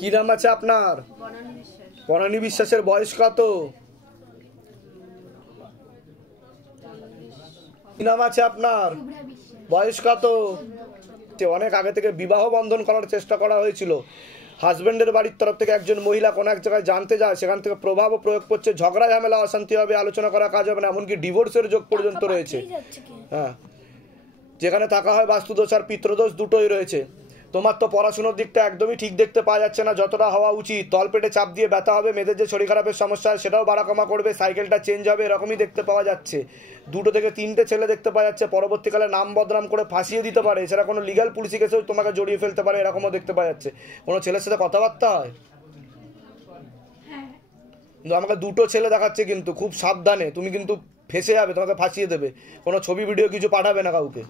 কি নাম আছে আপনার? বনানী বিশ্বাসের বয়স কত? কি নাম আছে আপনার? বয়স কত? অনেক আগে থেকে বিবাহ বন্ধন করার চেষ্টা করা হয়েছিল। হাজবেন্ডের বাড়ির তরফ থেকে একজন মহিলা কোনো এক জায়গায় জানতে যায়, সেখান থেকে প্রভাব প্রয়োগ করছে, ঝগড়া ঝামেলা অশান্তি হবে, আলোচনা করা কাজ হবে না, এমনকি ডিভোর্সের যোগ পর্যন্ত রয়েছে। হ্যাঁ, যেখানে থাকা হয় বাস্তুদোষ আর পিতৃদোষ দুটোই রয়েছে। তোমার তো পড়াশোনার দিকটা একদমই ঠিক দেখতে পাওয়া যাচ্ছে না যতটা হওয়া উচিত। তলপেটে চাপ দিয়ে ব্যথা হবে, মেয়েদের যে শরীর খারাপের সমস্যা সেটাও বাড়া কমা করবে, সাইকেলটা চেঞ্জ হবে, এরকমই দেখতে পাওয়া যাচ্ছে। 2 থেকে 3টে ছেলে দেখতে পাওয়া যাচ্ছে, পরবর্তীকালে নাম বদনাম করে ফাঁসিয়ে দিতে পারে, এছাড়া কোনো লিগাল পুলিশি কেসেও তোমাকে জড়িয়ে ফেলতে পারে, এরকমও দেখতে পাওয়া যাচ্ছে। কোনো ছেলের সাথে কথাবার্তা হয়? কিন্তু আমাকে 2টো ছেলে দেখাচ্ছে, কিন্তু খুব সাবধানে, তুমি কিন্তু ফেঁসে যাবে, তোমাকে ফাঁসিয়ে দেবে। কোনো ছবি ভিডিও কিছু পাঠাবে না কাউকে,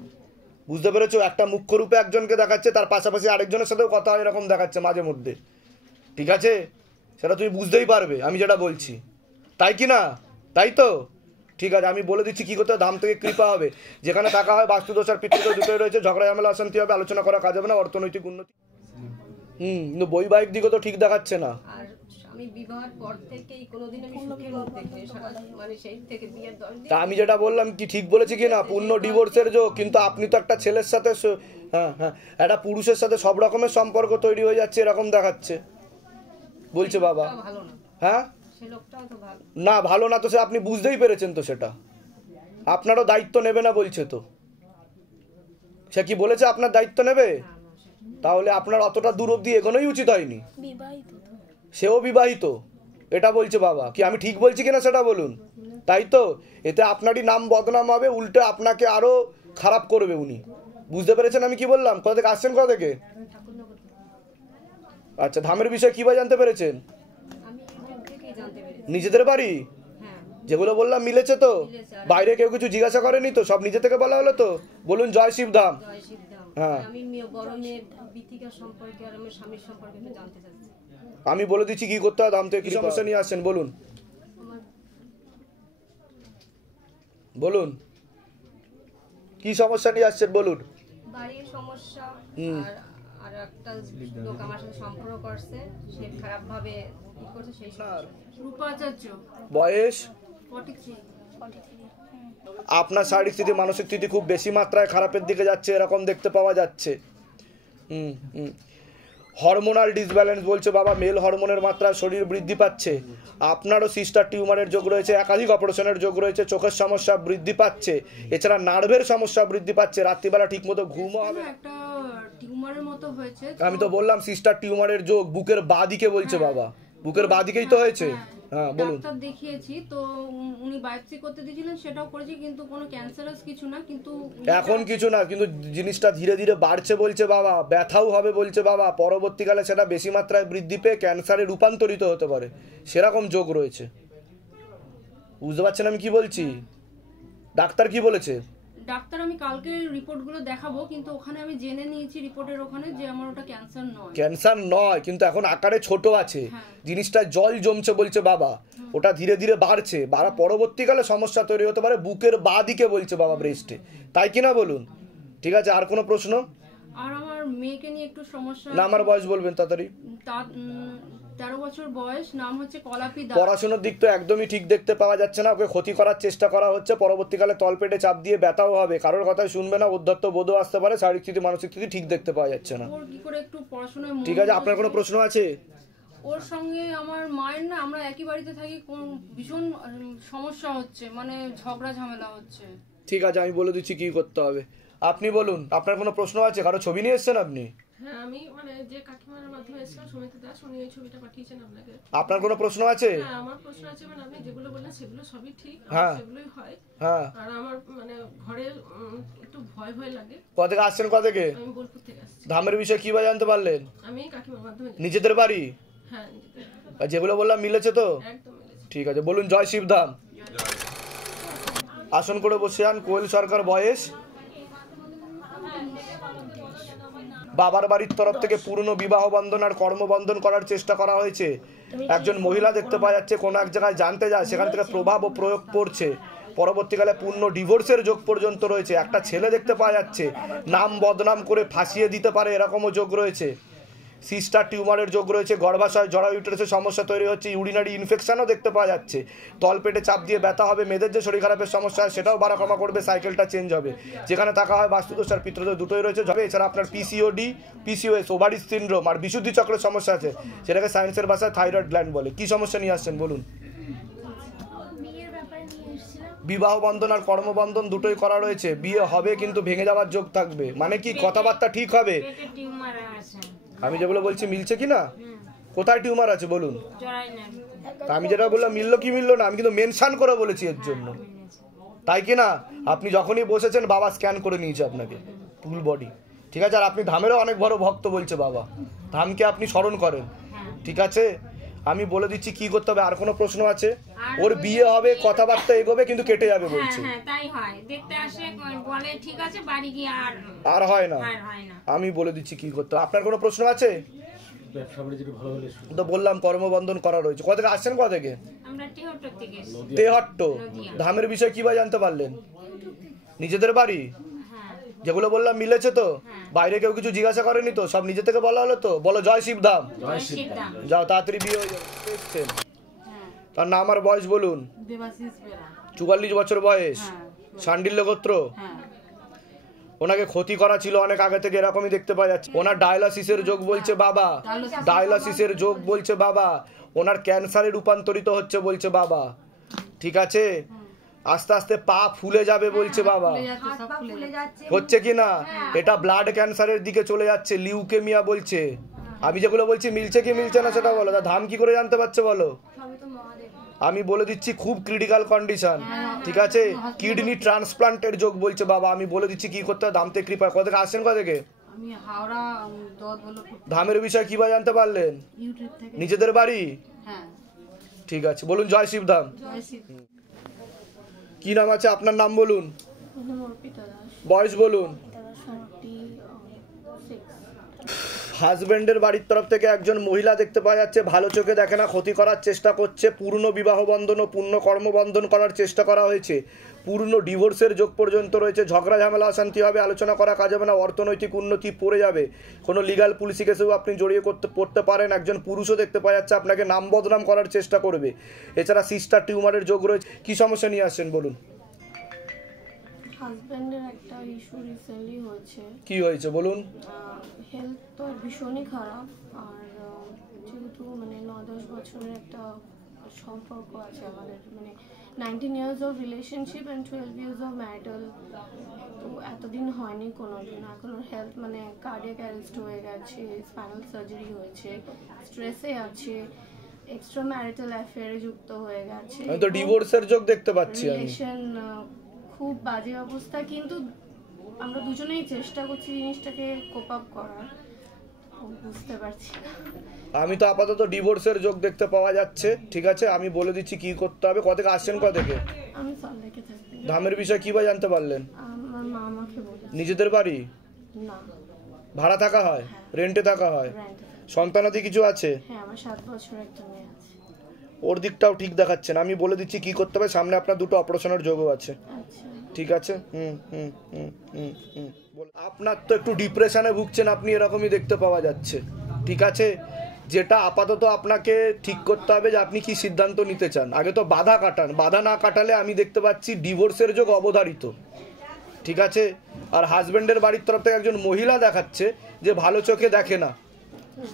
বুঝতে পেরেছো? একটা মুখ্য রূপে একজনকে দেখাচ্ছে, তার পাশাপাশি আরেকজনের সাথেও কথা হয়, এরকম দেখাচ্ছে মাঝে মধ্যে। ঠিক আছে, সেটা তুমি বুঝতেই পারবে আমি যেটা বলছি, তাই কি না? তাই তো? ঠিক আছে, আমি বলে দিচ্ছি কি করতে হবে। ধাম থেকে কৃপা হবে, যেখানে থাকা হয় বাস্তুদোষ আর পিতৃদোষ দুটোই রয়েছে, ঝগড়া ঝামেলা অশান্তি হবে, আলোচনা করা কাজ হবে না, অর্থনৈতিক উন্নতি। কিন্তু বৈবাহিক দিকও তো ঠিক দেখাচ্ছে না। তা আমি যেটা বললাম কি ঠিক বলেছি কি না? পূর্ণ ডিভোর্সের যোগ, কিন্তু আপনি তো একটা ছেলের সাথে, হ্যাঁ হ্যাঁ, একটা পুরুষের সাথে সব রকমের সম্পর্ক তৈরি হয়ে যাচ্ছে, এরকম দেখাচ্ছে বলছে বাবা। হ্যাঁ না, ভালো না তো সে আপনি বুঝতেই পেরেছেন তো, সেটা আপনারও দায়িত্ব নেবে না বলছে তো। সে কি বলেছে আপনার দায়িত্ব নেবে? তাহলে আপনার অতটা দূর অব্দি এগোনোই উচিত হয়নি। সেও বিবাহিত, এটা বলছে বাবা। কি আমি ঠিক বলছি কিনা সেটা বলুন। তাই তো, এতে আপনারই নাম বদনাম হবে, উল্টে আপনাকে আরো খারাপ করবে উনি। বুঝতে পেরেছেন আমি কি বললাম? কোথা থেকে আসছেন? কোথা থেকে? আচ্ছা, ধামের বিষয়ে কিভাবে জানতে পেরেছেন? নিজেদের বাড়ি যেগুলো বললাম মিলেছে তো? বাইরে কেউ কিছু জিজ্ঞাসা করেনি তো? সব নিজে থেকে বলা হলো তো? বলুন জয় শিবধাম। হ্যাঁ, আমি বলে দিচ্ছি কি করতে হয়। ধাম থেকে কি সমস্যা নিয়ে আসছেন বলুন, বলুন কি সমস্যা নিয়ে আসছেন বলুন। বাড়ির সমস্যা, আর একটা লোক আমার সাথে সম্পর্ক করছে, সে খারাপ ভাবে কি করছে সেই রূপাচার্য। বয়স 43। আপনার শারীরিক স্থিতি মানসিক স্থিতি খুব বেশি মাত্রায় খারাপের দিকে যাচ্ছে, এরকম দেখতে পাওয়া যাচ্ছে। হরমোনাল ডিসব্যালেন্স বলছে বাবা, মেল হরমোনের মাত্রা শরীর বৃদ্ধি পাচ্ছে। আপনারও সিস্টার টিউমারের যোগ রয়েছে, একাধিক অপারেশনের যোগ রয়েছে, চোখের সমস্যা বৃদ্ধি পাচ্ছে, এছাড়া নার্ভের সমস্যা বৃদ্ধি পাচ্ছে, রাত্রিবেলা ঠিকমতো ঘুমও হবে। একটা টিউমারের মতো হয়েছে, আমি তো বললাম সিস্টার টিউমারের যোগ বুকের বাঁ দিকে বলছে বাবা, বুকের বাঁ দিকেই তো হয়েছে। হ্যাঁ বলুন। ডাক্তার দেখিয়েছি তো, উনি বায়োপসি করতে দিয়েছিলেন, সেটাও করেছি, কিন্তু কোনো ক্যান্সারাস কিছু না। কিন্তু এখন কিছু না, কিন্তু জিনিসটা ধীরে ধীরে বাড়ছে বলছে বাবা, ব্যথাও হবে বলছে বাবা, পরবর্তীকালে সেটা বেশি মাত্রায় বৃদ্ধি পেয়ে ক্যান্সারে রূপান্তরিত হতে পারে, সেরকম যোগ রয়েছে। বুঝতে পারছেন আমি কি বলছি? ডাক্তার কি বলেছে? ডাক্তার আমি কালকে রিপোর্টগুলো দেখাবো, কিন্তু ওখানে আমি জেনে নিয়েছি রিপোর্টের ওখানে যে আমার ওটা ক্যান্সার নয়। ক্যান্সার নয়, কিন্তু এখন আকারে ছোট আছে, জিনিসটা জল জমছে বলছে বাবা, ওটা ধীরে ধীরে বাড়ছে, পরবর্তীকালে সমস্যা তৈরি হতে পারে বুকের বাঁ দিকে বলছে বাবা, ব্রেস্টে। তাই কিনা বলুন? ঠিক আছে, আর কোনো প্রশ্ন? আর আমার মেয়েকে নিয়ে একটু সমস্যা। না, আমার বয়স বলবেন তাড়াতাড়ি। 13 বছর বয়স, নাম হচ্ছে কলাপি দাস। পড়াশোনার দিক তো একদমই ঠিক দেখতে পাওয়া যাচ্ছে না, ওকে ক্ষতি করার চেষ্টা করা হচ্ছে, পরবর্তীকালে তলপেটে চাপ দিয়ে ব্যথাও হবে, কারোর কথাই শুনবে না, উদ্ধত্ত বোধও আসতে পারে, শারীরিক স্থিতি মানসিক স্থিতি ঠিক দেখতে পাওয়া যাচ্ছে না। ওর কি করে একটু পড়াশোনায় ঠিক আছে, আপনার কোনো প্রশ্ন আছে? ওর সঙ্গে আমার মায়ের না, আমরা একই বাড়িতে থাকি, ভীষণ সমস্যা হচ্ছে, মানে ঝগড়া ঝামেলা হচ্ছে। ঠিক আছে, আমি বলে দিচ্ছি কি করতে হবে। আপনি বলুন, আপনার কোনো প্রশ্ন আছে? কারো ছবি নিয়ে এসেছেন আপনি? হ্যাঁ, আমি মানে যে কাকিমার মাধ্যমে এসেছিলাম, সুমিতা দাস, উনি এই ছবিটা পাঠিয়েছেন আপনাকে। আপনার কোনো প্রশ্ন আছে? হ্যাঁ, আমার প্রশ্ন আছে, মানে আপনি যেগুলো বললেন সেগুলো সবই ঠিক, সেগুলোই হয়। হ্যাঁ, আর আমার মানে ঘরে একটু ভয় ভয় লাগে। কোথা থেকে আসছেন? কোথা থেকে? আমি বোলপুর থেকে আসছি। ধামের বিষয়ে কিভাবে জানতে পারলেন? আমি কাকিমার মাধ্যমে। নিজেদের বাড়ি? হ্যাঁ, নিজেদের। আর যেগুলো বললাম মিলেছে তো? একদম মিলেছে। ঠিক আছে, বলুন জয় শিবধাম। আসন করে বসে যান। কোয়েল সরকার বয়স? বাবার বাড়ির তরফ থেকে পুরনো বিবাহ বন্ধন আর কর্মবন্ধন করার চেষ্টা করা হয়েছে। একজন মহিলা দেখতে পাওয়া যাচ্ছে, কোনো এক জায়গায় জানতে যায়, সেখান থেকে প্রভাব ও প্রয়োগ পড়ছে, পরবর্তীকালে পূর্ণ ডিভোর্সের যোগ পর্যন্ত রয়েছে। একটা ছেলে দেখতে পাওয়া যাচ্ছে, নাম বদনাম করে ফাঁসিয়ে দিতে পারে, এরকমও যোগ রয়েছে। সিস্টার টিউমারের যোগ রয়েছে, গর্ভাশয় জরা ইউটেরাসের সমস্যা তৈরি হচ্ছে, ইউরিনারি ইনফেকশনও দেখতে পাওয়া যাচ্ছে, তলপেটে চাপ দিয়ে ব্যথা হবে, মেয়েদের যে শরীর খারাপের সমস্যা হয় সেটাও বাড়া কমা করবে, সাইকেলটা চেঞ্জ হবে, যেখানে থাকা হয় বাস্তুদোষ আর পিত্রদোষ দুটোই রয়েছে হবে। এছাড়া আপনার পিসিওডি, পিসিওএস, ওভারিস সিনড্রোম আর বিশুদ্ধি চক্রের সমস্যা আছে, সেটাকে সায়েন্সের ভাষায় থাইরয়েড গ্ল্যান্ড বলে। কি সমস্যা নিয়ে আসছেন বলুন? বিবাহ বন্ধন আর কর্মবন্ধন দুটোই করা রয়েছে, বিয়ে হবে কিন্তু ভেঙে যাওয়ার যোগ থাকবে। মানে কি কথাবার্তা ঠিক হবে? আমি যেগুলো বলছি মিলছে কি না? কোথায় টিউমার আছে বলুন? তা আমি যেটা বললাম মিললো কি মিললো না, আমি কিন্তু মেনশন করে বলেছি এর জন্য, তাই কি না? আপনি যখনই বসেছেন বাবা স্ক্যান করে নিয়েছে আপনাকে ফুল বডি, ঠিক আছে? আর আপনি ধামেরও অনেক বড় ভক্ত বলছে বাবা, ধামকে আপনি স্মরণ করেন, ঠিক আছে? আমি বলে দিচ্ছি কি করতে হবে। আর কোনো প্রশ্ন আছে? ওর বিয়ে হবে, কথাবার্তা এগোবে কিন্তু কেটে যাবে বলছে। তাই হয়, দেখতে আসে বলে ঠিক আছে, বাড়ি গিয়ে আর হয় না। আমি বলে দিচ্ছি কি করতে হবে। আপনার কোনো প্রশ্ন আছে? তো বললাম কর্মবন্ধন করা রয়েছে। কোথা থেকে আসছেন? কোথা থেকে? তেহট্ট। ধামের বিষয় কিভাবে জানতে পারলেন? নিজেদের বাড়ি? যেগুলো বললাম মিলেছে তো? বাইরে কেউ কিছু জিজ্ঞাসা করেনি তো? সব নিজে থেকে বলা হলো তো? বলো জয় শিবধাম। যাও তাড়াতাড়ি বিয়ে হয়ে যাবে। তার নাম আর বয়স বলুন। 44 বছর বয়স, শান্ডিল্য গোত্র। ওনাকে ক্ষতি করা ছিল অনেক আগে থেকে, এরকমই দেখতে পাওয়া যাচ্ছে। ওনার ডায়ালাসিসের যোগ বলছে বাবা, ডায়ালাসিসের যোগ বলছে বাবা। ওনার ক্যান্সারে রূপান্তরিত হচ্ছে বলছে বাবা, ঠিক আছে? আস্তে আস্তে পা ফুলে যাবে বলছে বাবা, হচ্ছে কি না? এটা ব্লাড ক্যান্সারের দিকে চলে যাচ্ছে, লিউকেমিয়া বলছে। আমি যেগুলো বলছি মিলছে কি মিলছে না সেটা বলো। ধাম কি করে জানতে পারছে বলো? আমি বলে দিচ্ছি খুব ক্রিটিক্যাল কন্ডিশন, ঠিক আছে? কিডনি ট্রান্সপ্লান্টের যোগ বলছে বাবা। আমি বলে দিচ্ছি কি করতে হবে, ধামতে কৃপা। কোথা থেকে আসছেন? কোথা থেকে? ধামের বিষয় কিভাবে জানতে পারলেন? নিজেদের বাড়ি? ঠিক আছে, বলুন জয় শিবধাম। কি নাম আছে আপনার? নাম বলুন, বয়স বলুন। হাজবেন্ডের বাড়ির তরফ থেকে একজন মহিলা দেখতে পাওয়া যাচ্ছে, ভালো চোখে দেখে না, ক্ষতি করার চেষ্টা করছে। পূর্ণ বিবাহ বন্ধন ও পূর্ণ কর্মবন্ধন করার চেষ্টা করা হয়েছে, পূর্ণ ডিভোর্সের যোগ পর্যন্ত রয়েছে। ঝগড়া ঝামেলা অশান্তি হবে, আলোচনা করা কাজ হবে না, অর্থনৈতিক উন্নতি পড়ে যাবে। কোনো লিগাল পুলিশি কেসেও আপনি জড়িয়ে পড়তে পারেন। একজন পুরুষও দেখতে পাওয়া যাচ্ছে আপনাকে নাম বদনাম করার চেষ্টা করবে। এছাড়া সিস্টার টিউমারের যোগ রয়েছে। কি সমস্যা নিয়ে আসছেন বলুন? হাজবেন্ডের একটা ইস্যু রিসেন্টলি হয়েছে। কি হয়েছে বলুন? হেলথ তো ভীষণই খারাপ, আর যেহেতু মানে 9-10 বছরের একটা সম্পর্ক আছে আমাদের, মানে 19 years of relationship and 12 years of marital, তো এতদিন হয়নি কোনোদিন। এখন হেলথ মানে কার্ডিয়াক অ্যারেস্ট হয়ে গেছে, স্পাইনাল সার্জারি হয়েছে, স্ট্রেসে আছে, এক্সট্রা ম্যারিটাল অ্যাফেয়ারে যুক্ত হয়ে গেছে। আমি তো ডিভোর্সের যোগ দেখতে পাচ্ছি। রিলেশন খুব বাজে অবস্থা, কিন্তু আমরা দুজনেই চেষ্টা করছি জিনিসটাকে কোপ আপ করার, বুঝতে পারছি না। আমি তো আপাতত ডিভোর্সের যোগ দেখতে পাওয়া যাচ্ছে, ঠিক আছে? আমি বলে দিচ্ছি কি করতে হবে। কোথা থেকে আসছেন? কোথা থেকে? আমি সল্টলেকে থাকি। ধামের বিষয় কিভাবে জানতে পারলেন? আমার মা আমাকে বলেছে। নিজেদের বাড়ি? না, ভাড়া থাকা হয়? রেন্টে থাকা হয়? সন্তানাদি কিছু আছে? হ্যাঁ, আমার 7 বছরের একটা মেয়ে আছে। ওর দিকটাও ঠিক দেখাচ্ছেন। আমি বলে দিচ্ছি কি করতে হবে। সামনে আপনার 2টো অপারেশনের যোগও আছে, আচ্ছা, ঠিক আছে? আপনার তো একটু ডিপ্রেশনে ভুগছেন আপনি, এরকমই দেখতে পাওয়া যাচ্ছে, ঠিক আছে? যেটা আপাতত আপনাকে ঠিক করতে হবে যে আপনি কি সিদ্ধান্ত নিতে চান। আগে তো বাধা কাটান, বাধা না কাটালে আমি দেখতে পাচ্ছি ডিভোর্সের যোগ অবধারিত, ঠিক আছে? আর হাজবেন্ডের বাড়ির তরফ থেকে একজন মহিলা দেখাচ্ছে যে ভালো চোখে দেখে না,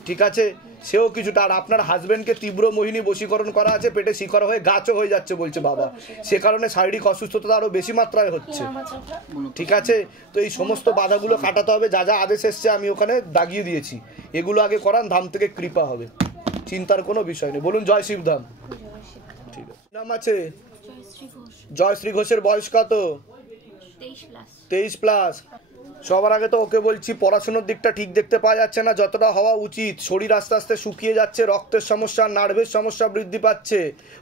ঠিক আছে? সেও কিছুটা। আর আপনার হাজবেন্ডকে তীব্র মোহিনী বশীকরণ করা আছে, পেটে শিকড় হয়ে গাছও হয়ে যাচ্ছে বলছে বাবা, সে কারণে শারীরিক অসুস্থতা আরো বেশি মাত্রায় হচ্ছে, ঠিক আছে? তো এই সমস্ত বাধাগুলো কাটাতে হবে। যা যা আদেশ এসছে আমি ওখানে দাগিয়ে দিয়েছি, এগুলো আগে করান, ধাম থেকে কৃপা হবে, চিন্তার কোনো বিষয় নেই। বলুন জয় শিবধাম। ঠিক আছে, নাম আছে? জয়শ্রী ঘোষের বয়স কত? 23+। সবার আগে তো ওকে বলছি পড়াশোনার দিকটা ঠিক দেখতে পাওয়া যাচ্ছে না যতটা হওয়া উচিত। শরীর আস্তে আস্তে শুকিয়ে যাচ্ছে, রক্তের সমস্যা, নার্ভের সমস্যা বৃদ্ধি পাচ্ছে।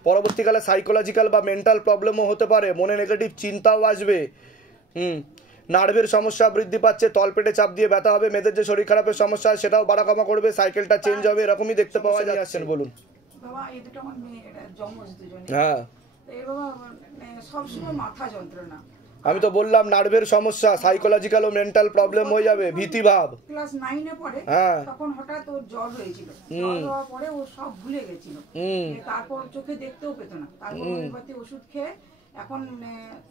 পরবর্তীকালে সাইকোলজিক্যাল বা মেন্টাল প্রবলেমও হতে পারে, মনে নেগেটিভ চিন্তাও আসবে। নার্ভের সমস্যা বৃদ্ধি পাচ্ছে, তলপেটে চাপ দিয়ে ব্যথা হবে, মেয়েদের যে শরীর খারাপের সমস্যা হয় সেটাও বাড়া কমা করবে, সাইকেলটা চেঞ্জ হবে, এরকমই দেখতে পাওয়া যাচ্ছে। বলুন। বাবা, এই দুটো আমার মেয়ে, এটা জন্মজ দুজনে। হ্যাঁ, তো এই বাবা মানে সবসময় মাথা যন্ত্রণা, আমি তো বললাম নার্ভের সমস্যা, সাইকোলজিক্যাল ও মেন্টাল প্রবলেম হয়ে যাবে, ভীতিভাব। ক্লাস 9 এ পড়ে, হ্যাঁ। তখন হঠাৎ ওর জ্বর হয়েছিল, জ্বর হওয়ার পরে ও সব ভুলে গেছিল, তারপর চোখে দেখতেও পেত না, তারপর হোমিওপ্যাথি ওষুধ খেয়ে এখন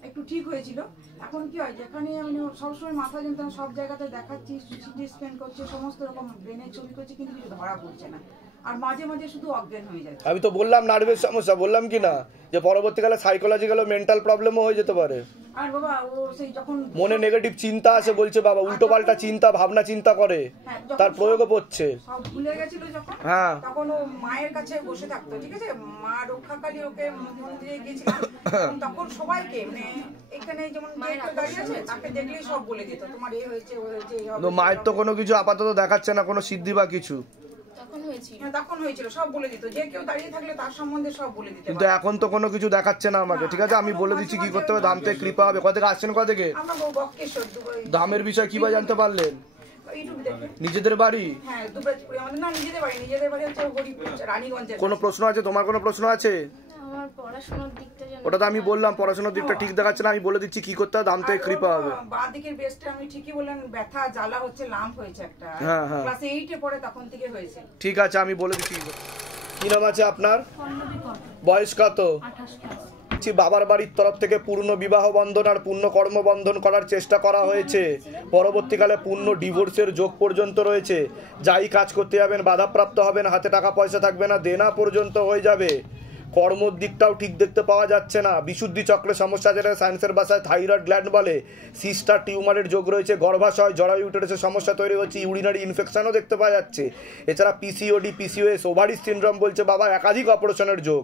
একটু ঠিক হয়েছিল। এখন কি হয়, যেখানে আমি সবসময় মাথা যন্ত্রণা, সব জায়গাতে দেখাচ্ছি, সিটি স্ক্যান করছে, সমস্ত রকম ব্রেনের ছবি করছে, কিন্তু কিছু ধরা পড়ছে না, আর মাঝে মাঝে শুধু অজ্ঞান হয়ে যাচ্ছে। আমি তো বললাম নার্ভের সমস্যা, বললাম কি না যে পরবর্তীকালে সাইকোলজিক্যাল ও মেন্টাল প্রবলেমও হয়ে যেতে পারে। আর বাবা ও সেই যখন মনে নেগেটিভ চিন্তা আসে বলছে বাবা, উল্টো পাল্টা চিন্তা ভাবনা চিন্তা করে, তার প্রয়োগও পড়ছে। সব ভুলে গেছিল যখন, হ্যাঁ। তখন ও মায়ের কাছে বসে থাকতো, ঠিক আছে, মা রক্ষাকালী ওকে মন্দিরে গিয়েছিলাম, তখন সবাইকে মানে এখানে যেমন যে কেউ দাঁড়িয়ে আছে তাকে দেখলেই সব বলে দিত, তোমার এই হয়েছে ও হয়েছে, এই হবে। মায়ের তো কোনো কিছু আপাতত দেখাচ্ছে না, কোনো সিদ্ধি বা কিছু, তখন হয়েছিল সব বলে দিত, যে কেউ দাঁড়িয়ে থাকলে তার সম্বন্ধে সব বলে দিত। কিন্তু এখন তো কোনো কিছু দেখাচ্ছে না আমাকে। ঠিক আছে, আমি বলে দিচ্ছি কি করতে হবে। ধাম থেকে কৃপা হবে। কোথা থেকে আসছেন, কোথা থেকে? আমরা বক্কেশ্বর দুবাই। ধামের বিষয় কিভাবে জানতে পারলেন? ইউটিউব দেখে। নিজেদের বাড়ি? হ্যাঁ, দুবাই আমাদের না, নিজেদের বাড়ি হচ্ছে হরিপুর, রানীগঞ্জে। কোনো প্রশ্ন আছে তোমার? কোনো প্রশ্ন আছে? আমার পড়াশোনার দিকটা যেন ওটা তো আমি বললাম, পড়াশোনার দিকটা ঠিক দেখাচ্ছে না, আমি বলে দিচ্ছি কি করতে হবে। ধাম থেকে কৃপা হবে। বাঁ দিকের বেস্টে আমি ঠিকই বললাম, ব্যথা জ্বালা হচ্ছে, লাম্প হয়েছে একটা, হ্যাঁ, হ্যাঁ। ক্লাস 8 এ পড়ে তখন থেকে হয়েছে। ঠিক আছে, আমি বলে দিচ্ছি কি করতে হবে। কি নাম আছে আপনার? বয়স কত? 28 বাবার বাড়ির তরফ থেকে পূর্ণ বিবাহ বন্ধন আর পূর্ণ কর্মবন্ধন করার চেষ্টা করা হয়েছে। পরবর্তীকালে পূর্ণ ডিভোর্সের যোগ পর্যন্ত রয়েছে। যাই কাজ করতে যাবেন বাধাপ্রাপ্ত হবেন, হাতে টাকা পয়সা থাকবে না, দেনা পর্যন্ত হয়ে যাবে। কর্মর দিকটাও ঠিক দেখতে পাওয়া যাচ্ছে না। বিশুদ্ধি চক্রের সমস্যা, যেটা সায়েন্সের ভাষায় থাইরয়েড গ্ল্যান্ড বলে, সিস্টার টিউমারের যোগ রয়েছে, গর্ভাশয় জরায়ু ইউটেরাসের সমস্যা তৈরি হচ্ছে, ইউরিনারি ইনফেকশনও দেখতে পাওয়া যাচ্ছে। এছাড়া পিসিওডি, পিসিওএস, ওভারি সিনড্রোম বলছে বাবা, একাধিক অপারেশনের যোগ।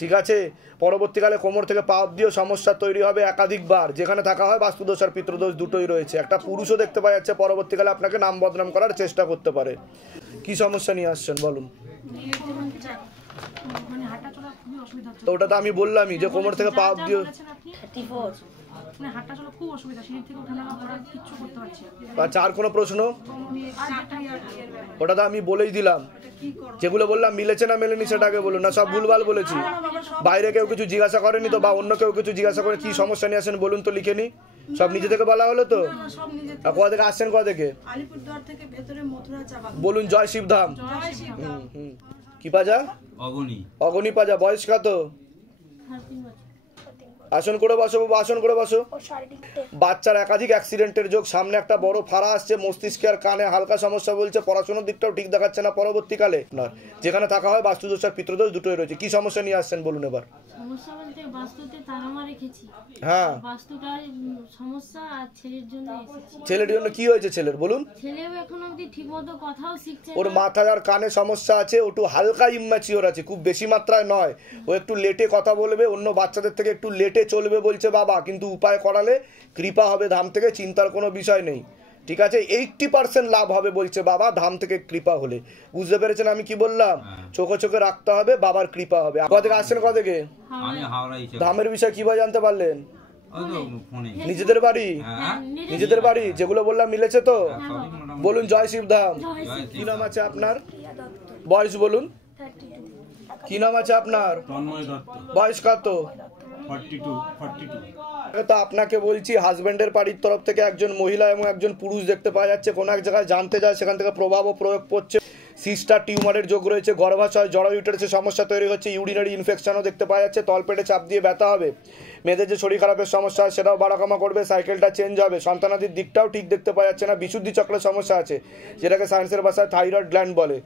ঠিক আছে, পরবর্তীকালে কোমর থেকে পা অব্দিও সমস্যা তৈরি হবে একাধিকবার। যেখানে থাকা হয় বাস্তুদোষ আর পিতৃদোষ দুটোই রয়েছে। একটা পুরুষও দেখতে পাওয়া যাচ্ছে, পরবর্তীকালে আপনাকে নাম বদনাম করার চেষ্টা করতে পারে। কি সমস্যা নিয়ে আসছেন বলুন? মানে হাঁটা চলা খুবই অসুবিধা হচ্ছে। তো ওটা তো আমি বললামই যে কোমর থেকে পা অব্দিও। মানে হাঁটা চলা খুব অসুবিধা, সিঁড়ি থেকে ওঠানামা করা কিচ্ছু করতে পারছি না। আচ্ছা, আর কোনো প্রশ্ন? আর একটা ওটা তো আমি বলেই দিলাম। যেগুলো বললাম মিলেছে না মেলেনি সেটা আগে বলুন, না সব ভুলভাল বলেছি? বাইরে কেউ কিছু জিজ্ঞাসা করেনি তো, বা অন্য কেউ কিছু জিজ্ঞাসা করে কি সমস্যা নিয়ে আসেন বলুন তো, লিখে নি। সব নিজে থেকে বলা হলো তো? সব নিজে আর কোথা থেকে আসছেন, কোথা থেকে? আলিপুরদুয়ার থেকে ভেতরে মথুরা চাবা। বলুন জয় শিবধাম। কি পাজা? অগনি পাজা। বয়স কত? আসন করে বসো বাবু, আসন করে বসো। বাচ্চার একাধিক অ্যাক্সিডেন্টের যোগ, সামনে একটা বড় ফাড়া আসছে, মস্তিষ্কে আর কানে হালকা সমস্যা বলছে, পড়াশোনার দিকটাও ঠিক দেখাচ্ছে না পরবর্তীকালে। আপনার যেখানে থাকা হয় বাস্তুদোষ আর পিতৃদোষ দুটোই রয়েছে। কি সমস্যা নিয়ে আসছেন বলুন এবার? সমস্যা বলতে বাস্তুতে তারামা রেখেছি, হ্যাঁ, বাস্তুটার সমস্যা, আর ছেলের জন্য এসেছি। ছেলের জন্য কি হয়েছে ছেলের বলুন? ছেলেও এখন অবধি ঠিকমতো কথাও শিখছে ওর না। মাথায় আর কানে সমস্যা আছে, ও একটু হালকা ইম্যাচিওর আছে, খুব বেশি মাত্রায় নয়। ও একটু লেটে কথা বলবে, অন্য বাচ্চাদের থেকে একটু লেটে চলবে বলছে বাবা, কিন্তু উপায় করালে কৃপা হবে ধাম থেকে, চিন্তার কোনো বিষয় নেই। ঠিক আছে, 80% লাভ হবে বলছে বাবা ধাম থেকে কৃপা হলে। বুঝতে পেরেছেন আমি কি বললাম? চোখে চোখে রাখতে হবে, বাবার কৃপা হবে। কোথা থেকে আসছেন, কোথা থেকে? ধামের বিষয় কিভাবে জানতে পারলেন? নিজেদের বাড়ি? নিজেদের বাড়ি যেগুলো বললাম মিলেছে তো? বলুন জয় শিবধাম। কি নাম আছে আপনার? বয়স বলুন। কি নাম আছে আপনার? বয়স কত? 42। তো আপনাকে বলছি, হাজবেন্ডের বাড়ির তরফ থেকে একজন মহিলা এবং একজন পুরুষ দেখতে পাওয়া যাচ্ছে। কোনো এক জায়গায় জানতে যায়, সেখান থেকে প্রভাব ও প্রয়োগ করছে। সিস্টার টিউমারের যোগ রয়েছে, গর্ভাশয় জরায়ু ইউটেরাসের সমস্যা তৈরি হচ্ছে, ইউরিনারি ইনফেকশনও দেখতে পাওয়া যাচ্ছে, তলপেটে চাপ দিয়ে ব্যথা হবে। মেয়েদের যে শরীর খারাপের সমস্যা হয় সেটাও বাড়াকামা করবে, সাইকেলটা চেঞ্জ হবে। সন্তানাদির দিকটাও ঠিক দেখতে পাওয়া যাচ্ছে না। বিশুদ্ধি চক্রের সমস্যা আছে, যেটাকে সায়েন্সের ভাষায় থাইরয়েড গ্ল্যান্ড বলে।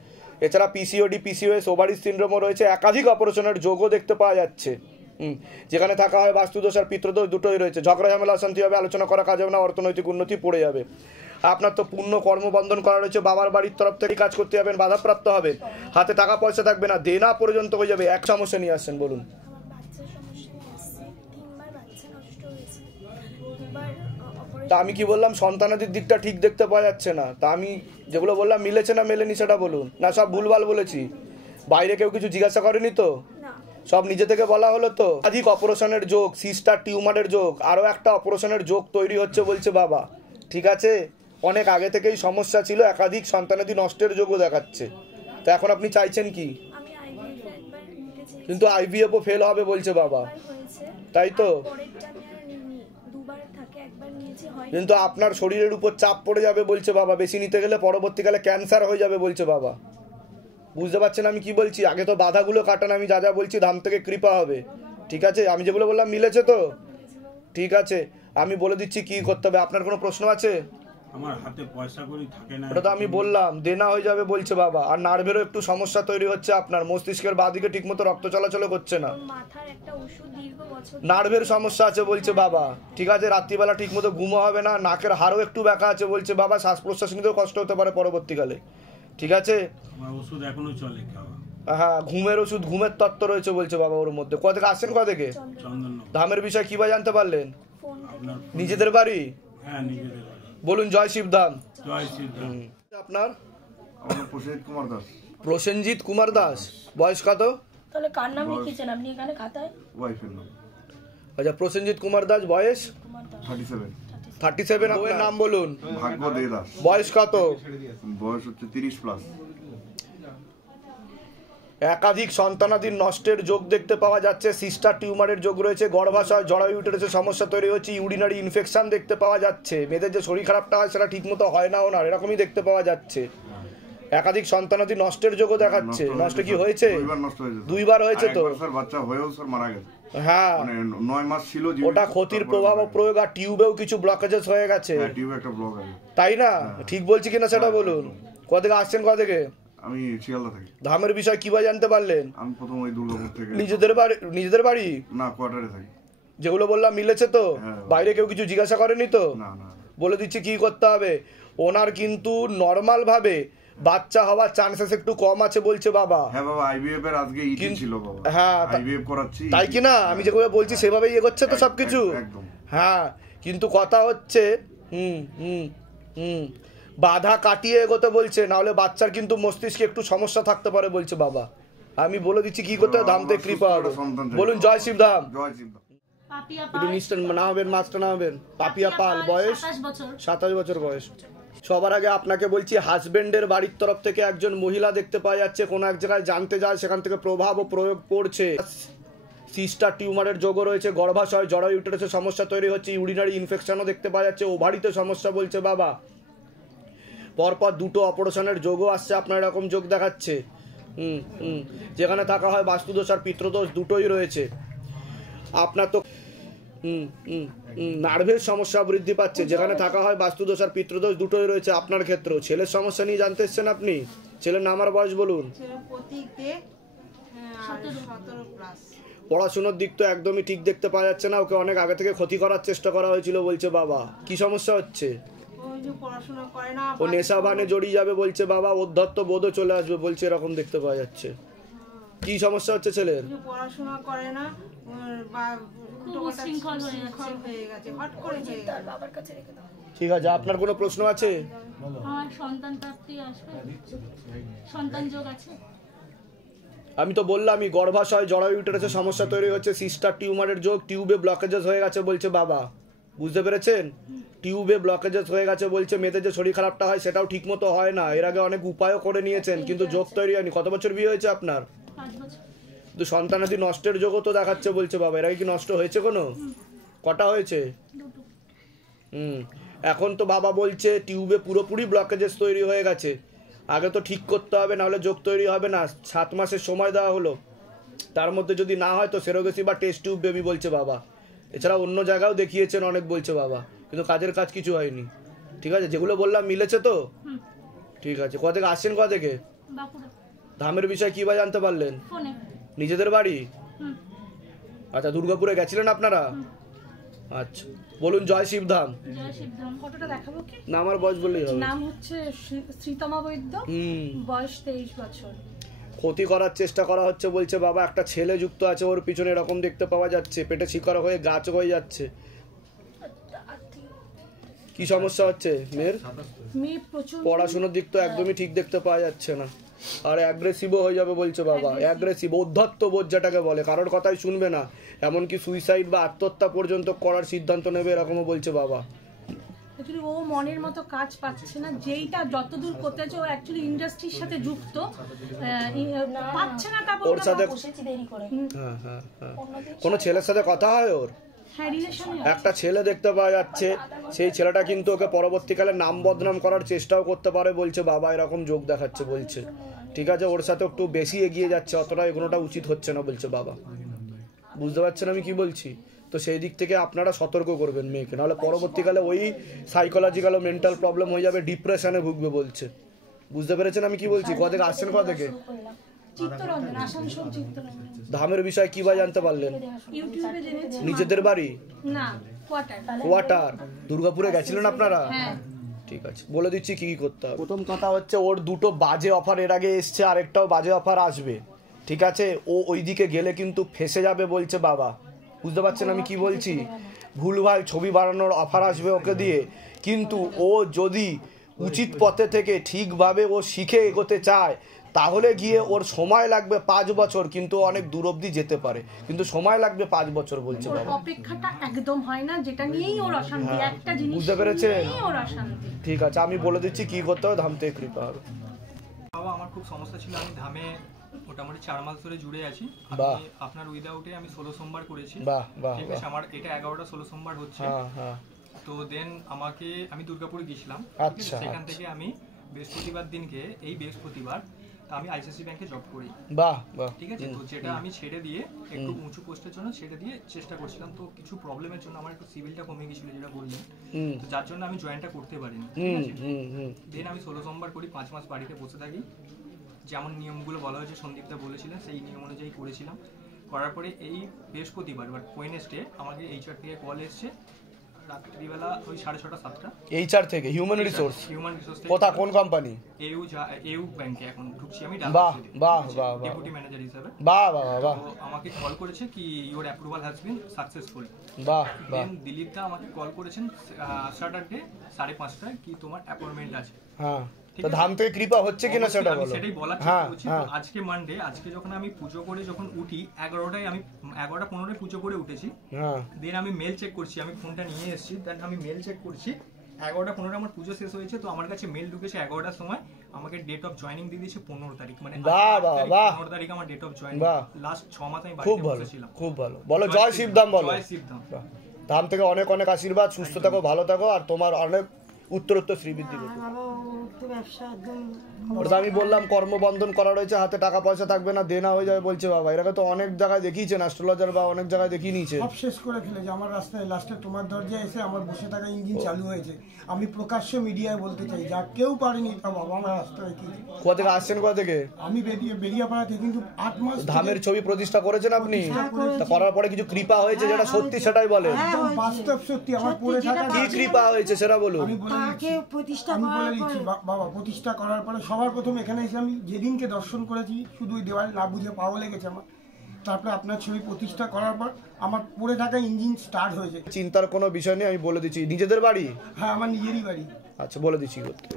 এছাড়া পিসিওডি, পিসিওএস, ওভারি সিনড্রোমও রয়েছে, একাধিক অপারেশনের যোগও দেখতে পাওয়া যাচ্ছে। যেখানে থাকা হয় বাস্তুদোষ আর পিতৃদোষ দুটোই রয়েছে। ঝগড়া ঝামেলা অশান্তি হবে, আলোচনা করা কাজ হবে না, অর্থনৈতিক উন্নতি পড়ে যাবে। আপনার তো পূর্ণ কর্মবন্ধন করা রয়েছে, বাবার বাড়ির তরফ থেকে কাজ করতে যাবেন, বাধাপ্রাপ্ত হবেন, হাতে টাকা পয়সা থাকবে না, দেনা পর্যন্ত হয়ে যাবে। এক সমস্যা নিয়ে আসছেন বলুন। তা আমি কি বললাম? সন্তানাদির দিকটা ঠিক দেখতে পাওয়া যাচ্ছে না। তা আমি যেগুলো বললাম মিলেছে না মেলেনি সেটা বলুন, না সব ভুলভাল বলেছি? বাইরে কেউ কিছু জিজ্ঞাসা করেনি তো? সব নিজে থেকে বলা হলো তো? একাধিক অপারেশনের যোগ, সিস্টার টিউমারের যোগ, আরও একটা অপারেশনের যোগ তৈরি হচ্ছে বলছে বাবা। ঠিক আছে, অনেক আগে থেকেই সমস্যা ছিল, একাধিক সন্তানাদি নষ্টের যোগও দেখাচ্ছে। তো এখন আপনি চাইছেন কি? কিন্তু আইভিএফও ফেল হবে বলছে বাবা, তাই তো? হয়। কিন্তু আপনার শরীরের উপর চাপ পড়ে যাবে বলছে বাবা, বেশি নিতে গেলে পরবর্তীকালে ক্যান্সার হয়ে যাবে বলছে বাবা। বুঝতে পারছেন আমি কি বলছি? আগে তো বাধাগুলো কাটান, আমি যা যা বলছি ধাম থেকে কৃপা হবে। ঠিক আছে, আমি যেগুলো বললাম মিলেছে তো? ঠিক আছে, আমি বলে দিচ্ছি কি করতে হবে। আপনার কোনো প্রশ্ন আছে? আমার হাতে পয়সা করি থাকে না। ওটা তো আমি বললাম, দেনা হয়ে যাবে বলছে বাবা। আর নার্ভেরও একটু সমস্যা তৈরি হচ্ছে আপনার, মস্তিষ্কের বাঁদিকে ঠিকমতো রক্ত চলাচল করছে না। মাথার একটা ওষুধ দীর্ঘ বছর নার্ভের সমস্যা আছে বলছে বাবা। ঠিক আছে, রাত্রিবেলা ঠিকমতো ঘুমো হবে না, নাকের হাড়ও একটু ব্যাকা আছে বলছে বাবা, শ্বাস প্রশ্বাস নিতেও কষ্ট হতে পারে পরবর্তীকালে। ঠিক আছে, আমার ওষুধ এখনো চলে খাওয়া। হ্যাঁ, ঘুমের ওষুধ, ঘুমের তত্ত্ব রয়েছে বলছে বাবা ওর মধ্যে। কোথা থেকে আসছেন, কোথা থেকে? চন্দননগর। ধামের বিষয় কি বা জানতে পারলেন? আপনার নিজেদের বাড়ি? হ্যাঁ, নিজেদের বাড়ি। বলুন জয় শিবধাম। জয় শ্রীরাম। আপনার? আমার প্রসেনজিৎ কুমার দাস। প্রসেনজিৎ কুমার দাস। বয়স কত? তাহলে কার নাম লিখেছেন আপনি এখানে খাতায়? ওয়াইফের নাম আচ্ছা, প্রসেনজিৎ কুমার দাস, বয়স 37। 37। আপনার নাম বলুন। ভাগ্য দে দাস। বয়স কত? বয়স হচ্ছে 30+। একাধিক সন্তানাদির নষ্টের যোগ দেখতে পাওয়া যাচ্ছে, সিস্টার টিউমারের যোগ রয়েছে, গর্ভাশয় জরায়ু ইউটেরাসের সমস্যা তৈরি হচ্ছে, ইউরিনারি ইনফেকশন দেখতে পাওয়া যাচ্ছে, মেয়েদের যে শরীর খারাপটা হয় সেটা ঠিকমতো হয় না ওনার, এরকমই দেখতে পাওয়া যাচ্ছে। একাধিক সন্তানাদি নষ্টের যোগও দেখাচ্ছে। নষ্ট কি হয়েছে? দুইবার হয়েছে তো। স্যার বাচ্চা হয়েও স্যার মারা গেছে। হ্যাঁ, মানে 9 মাস ছিল জীবিত। ওটা ক্ষতির প্রভাব ও প্রয়োগ, আর টিউবেও কিছু ব্লকেজেস হয়ে গেছে। হ্যাঁ, টিউবে একটা ব্লক আছে। তাই না? ঠিক বলছি কিনা সেটা বলুন। কোথা থেকে আসছেন, কোথা থেকে? আমি শিয়ালদা থাকি। ধামের বিষয় কিভাবে জানতে পারলেন? আমি প্রথম ওই দুর্গাপুর থেকে। নিজেদের বাড়ি? না, কোয়ার্টারে থাকি। যেগুলো বললাম মিলেছে তো? হ্যাঁ। বাইরে কেউ কিছু জিজ্ঞাসা করেনি তো? না না। বলে দিচ্ছি কি করতে হবে। ওনার কিন্তু নর্মাল ভাবে বাচ্চা হওয়ার চান্সেস একটু কম আছে বলছে বাবা। হ্যাঁ বাবা, আইভিএফ এর আজকে ইটি ছিল বাবা। হ্যাঁ, আইভিএফ করাচ্ছি। তাই কি না? আমি যেভাবে বলছি সেভাবেই এগোচ্ছে তো সবকিছু। একদম। হ্যাঁ, কিন্তু কথা হচ্ছে বাধা কাটিয়ে এগোতে বলছে, না হলে বাচ্চার কিন্তু মস্তিষ্কে একটু সমস্যা থাকতে পারে বলছে বাবা। আমি বলে দিচ্ছি কি করতে হবে, ধাম থেকে কৃপা হবে। বলুন জয় শিবধাম। জয় শিবধাম। পাপিয়া একটু নিশ্চয় না হবেন, মাছটা না হবেন। পাপিয়া পাল, বয়স 27 বছর বয়স। সবার আগে আপনাকে বলছি, হাজবেন্ডের বাড়ির তরফ থেকে একজন মহিলা দেখতে পাওয়া যাচ্ছে, কোনো এক জায়গায় জানতে যায়, সেখান থেকে প্রভাব ও প্রয়োগ পড়ছে। সিস্টার টিউমারের যোগও রয়েছে, গর্ভাশয় জরায়ু ইউটেরাসের সমস্যা তৈরি হচ্ছে, ইউরিনারি ইনফেকশনও দেখতে পাওয়া যাচ্ছে, ওভারিতে সমস্যা বলছে বাবা। পরপর 2টো অপারেশনের যোগও আসছে, আপনার এরকম যোগ দেখাচ্ছে। যেখানে থাকা হয় বাস্তুদোষ আর পিতৃদোষ দুটোই রয়েছে আপনার। তো নার্ভের সমস্যা বৃদ্ধি পাচ্ছে, যেখানে থাকা হয় বাস্তুদোষ আর পিতৃদোষ দুটোই রয়েছে আপনার ক্ষেত্রেও। ছেলের সমস্যা নিয়ে জানতে এসছেন আপনি? ছেলের নাম আর বয়স বলুন। পড়াশোনার দিক তো একদমই ঠিক দেখতে পাওয়া যাচ্ছে না, ওকে অনেক আগে থেকে ক্ষতি করার চেষ্টা করা হয়েছিল বলছে বাবা। কি সমস্যা হচ্ছে? ও নেশা ভানে জড়িয়ে যাবে বলছে বাবা, অধ্যত্ত বোধও চলে আসবে বলছে, এরকম দেখতে পাওয়া যাচ্ছে। কি সমস্যা হচ্ছে ছেলের? পড়াশোনা করে না, ঠিক আছে, আপনার কোনো প্রশ্ন আছে? আমার সন্তান প্রাপ্তি আসবে, সন্তান যোগ আছে। আমি তো বললামই, গর্ভাশয় জরায়ু ইউটেরাসের সমস্যা তৈরি হচ্ছে, সিস্টার টিউমারের যোগ, টিউবে ব্লকেজেস হয়ে গেছে বলছে বাবা। বুঝতে পেরেছেন? টিউবে ব্লকেজেস হয়ে গেছে বলছে, মেয়েদের যে শরীর খারাপটা হয় সেটাও ঠিক মতো হয় না। এর আগে অনেক উপায়ও করে নিয়েছেন, কিন্তু যোগ তৈরি হয়নি। কত বছর বিয়ে হয়েছে আপনার? 5 বছর। কিন্তু সন্তানাদি নষ্টের যোগও তো দেখাচ্ছে বলছে বাবা। এর আগে কি নষ্ট হয়েছে কোনো? কটা হয়েছে? এখন তো বাবা বলছে টিউবে পুরোপুরি ব্লকেজেস তৈরি হয়ে গেছে, আগে তো ঠিক করতে হবে, নাহলে যোগ তৈরি হবে না। 7 মাসের সময় দেওয়া হলো, তার মধ্যে যদি না হয় তো সেরোগেসি বা টেস্ট টিউব বেবি বলছে বাবা। এছাড়া অন্য জায়গাও দেখিয়েছেন অনেক বলছে বাবা, কিন্তু কাজের কাজ কিছু হয়নি। ঠিক আছে, যেগুলো বললাম মিলেছে তো? ঠিক আছে, কোথা থেকে আসছেন, কোথা থেকে? ধামের বিষয় কি বা জানতে পারলেন? নিজেদের বাড়ি? আচ্ছা, দুর্গাপুরে গেছিলেন আপনারা? আচ্ছা, বলুন জয় শিবধাম। ফটোটা দেখাবো কি? না, আমার বয়স বললেই হবে। নাম হচ্ছে শ্রীতমা বৈদ্য, বয়স 23 বছর। ক্ষতি করার চেষ্টা করা হচ্ছে বলছে বাবা। একটা ছেলে যুক্ত আছে ওর পিছনে, এরকম দেখতে পাওয়া যাচ্ছে, পেটে শিকড় হয়ে গাছ হয়ে যাচ্ছে। কি সমস্যা হচ্ছে মেয়ের? পড়াশোনার দিক তো একদমই ঠিক দেখতে পাওয়া যাচ্ছে না, আর অ্যাগ্রেসিভও হয়ে যাবে বলছে বাবা। অ্যাগ্রেসিভ, অধ্যত্ত বোধ যেটাকে বলে, কারোর কথাই শুনবে না, এমনকি সুইসাইড বা আত্মহত্যা পর্যন্ত করার সিদ্ধান্ত নেবে, এরকমও বলছে বাবা। ও মনের মতো কাজ পাচ্ছে না, যেইটা যতদূর করতে চাইছে, ও অ্যাকচুয়ালি ইন্ডাস্ট্রির সাথে যুক্ত, পাচ্ছে না। তারপর ওর সাথে কোনো ছেলের সাথে কথা হয় ওর? হ্যাঁ রিলেশনে একটা ছেলে দেখতে পাওয়া যাচ্ছে, সেই ছেলেটা কিন্তু ওকে পরবর্তীকালে নাম বদনাম করার চেষ্টাও করতে পারে বলছে বাবা, এরকম যোগ দেখাচ্ছে বলছে। ঠিক আছে, ওর সাথে একটু বেশি এগিয়ে যাচ্ছে, অতটা এগোনোটা উচিত হচ্ছে না বলছে বাবা। বুঝতে পারছেন আমি কি বলছি? তো সেই দিক থেকে আপনারা সতর্ক করবেন মেয়েকে, নাহলে পরবর্তীকালে ওই সাইকোলজিক্যাল ও মেন্টাল প্রবলেম হয়ে যাবে, ডিপ্রেশনে ভুগবে বলছে। বুঝতে পেরেছেন আমি কি বলছি? কোথা থেকে আসছেন, কোথা থেকে? চিত্তরঞ্জন, আসানসোল চিত্তরঞ্জন। ধামের বিষয় কি বা জানতে পারলেন? ইউটিউবে জেনেছি। নিজেদের বাড়ি? না, কোয়ার্টার। কোয়ার্টার। দুর্গাপুরে গেছিলেন আপনারা? হ্যাঁ। ঠিক আছে, বলে দিচ্ছি কি কি করতে হবে। প্রথম কথা হচ্ছে ওর দুটো বাজে অফার এর আগে এসছে, আরেকটাও বাজে অফার আসবে। ঠিক আছে, ও ওইদিকে গেলে কিন্তু ফেসে যাবে বলছে বাবা। বুঝতে পারছেন আমি কি বলছি? ভুলভাল ছবি বানানোর অফার আসবে ওকে দিয়ে, কিন্তু ও যদি উচিত পথে থেকে ঠিকভাবে ও শিখে এগোতে চায় তাহলে গিয়ে ওর সময় লাগবে 5 বছর, কিন্তু অনেক দূর অবধি যেতে পারে, কিন্তু সময় লাগবে 5 বছর বলছে ওর বাবা। অপেক্ষাটা একদম হয় না, যেটা নিয়েই ওর অশান্তি, একটা জিনিস বুঝতে পেরেছেন? নিয়েই ওর অশান্তি। ঠিক আছে, আমি বলে দিচ্ছি কি করতে হবে, ধাম থেকে কৃপা হবে। বাবা আমার খুব সমস্যা ছিল, আমি ধামে মোটামুটি 4 মাস ধরে জুড়ে আছি। বাহ। আমি আপনার উইদাউটে আমি 16 সোমবার করেছি। বাহ বাহ ঠিক আছে, আমার এটা 11টা 16 সোমবার হচ্ছে। হ্যাঁ হ্যাঁ। তো দেন আমি দুর্গাপুরে গেছিলাম। আচ্ছা, সেখান থেকে আমি বৃহস্পতিবার দিনকে, এই বৃহস্পতিবার আমি আইসিআইসি ব্যাংকে জব করি। বাহ বাহ। ঠিক আছে, তো যেটা আমি ছেড়ে দিয়ে একটু উঁচু পোস্টের জন্য ছেড়ে দিয়ে চেষ্টা করছিলাম, তো কিছু প্রবলেমের জন্য আমার একটু সিভিলটা কমে গেছিল যেটা বললেন, তো যার জন্য আমি জয়েনটা করতে পারিনি। ঠিক আছে, দেন আমি 16 সোমবার করি, 5 মাস বাড়িতে বসে থাকি, যেমন নিয়মগুলো বলা হয়েছে সন্দীপদা বলেছিলেন সেই নিয়ম অনুযায়ী করেছিলাম। করার পরে এই বৃহস্পতিবার ওয়েডনেসডে আমাকে এইচআর থেকে কল এসছে রাত্রিবেলা ওই 6:30 7টা। এইচআর থেকে? Human resource? Human resource. কোথা, কোন কোম্পানি? এউ ব্যাংকে এখন ঢুকছি আমি। বাহ বাহ বাহ বাহ। ডেপুটি ম্যানেজার হিসেবে। বাহ বাহ বাহ। তো আমাকে কল করেছে কি your approval has been successful. বাহ বাহ। দেন দিলীপদা আমাকে কল করেছেন স্যাটারডে 5:30টায় কি তোমার অ্যাপয়েন্টমেন্ট আছে। হ্যাঁ, তো ধাম থেকে কৃপা হচ্ছে কিনা সেটা বলো। সেটাই বলার চেষ্টা করছি। তো আজকে মানডে, আজকে যখন আমি পুজো করে যখন উঠি 11টায়, আমি 11:15 পুজো করে উঠেছি। হ্যাঁ। দেন আমি মেল চেক করছি, আমি ফোনটা নিয়ে এসেছি, দেন আমি মেল চেক করছি 11:15 আমার পুজো শেষ হয়েছে। তো আমার কাছে মেল ঢুকেছে 11টার সময়, আমাকে ডেট অফ জয়েনিং দিয়ে দিয়েছে 15 তারিখ, মানে 15 তারিখ আমার ডেট অফ জয়েনিং। লাস্ট 6 মাস আমি বাড়িতে বসেছিলাম। খুব ভালো। বলো জয় শিবধাম, বলো জয় শিবধাম। ধাম থেকে অনেক অনেক আশীর্বাদ, সুস্থ থাকো, ভালো থাকো, আর তোমার অনেক উত্তরোত্তর শ্রীবৃদ্ধি করো। ওটা আমি বললাম কর্মবন্ধন করা রয়েছে, হাতে টাকা পয়সা থাকবে না, দেনা হয়ে যাবে বলছে বাবা। এটাকে তো অনেক জায়গায় দেখিয়েছেন অ্যাস্ট্রোলজার বা অনেক জায়গায় দেখিয়ে নিয়েছে। সব শেষ করে ফেলেছে আমার রাস্তায়। লাস্টে তোমার দরজায় এসে আমার বসে থাকা ইঞ্জিন চালু হয়েছে। আমি প্রকাশ্যে মিডিয়ায় বলতে চাই, যা কেউ পারেনি তা বাবা আমার রাস্তায় দেখিয়েছে। কোথা থেকে আসছেন, কোথা থেকে? আমি বেরিয়াপাড়া থেকে, কিন্তু 8 মাস ধামের ছবি প্রতিষ্ঠা করেছেন আপনি? তা করার পরে কিছু কৃপা হয়েছে যেটা সত্যি সেটাই বলেন। বাস্তব সত্যি আমার পড়ে থাকা। কি কৃপা হয়েছে সেটা বলুন। আমি বলে দিচ্ছি বাবা, প্রতিষ্ঠা করার পরে সবার প্রথম এখানে এসে আমি যেদিনকে দর্শন করেছি, শুধু ওই দেওয়াল না বুঝে পাওয়া লেগেছে আমার। তারপরে আপনার ছবি প্রতিষ্ঠা করার পর আমার পড়ে থাকা ইঞ্জিন স্টার্ট হয়েছে। চিন্তার কোনো বিষয় নেই, আমি বলে দিচ্ছি। নিজেদের বাড়ি? হ্যাঁ, আমার নিজেরই বাড়ি। আচ্ছা, বলে দিচ্ছি করতে।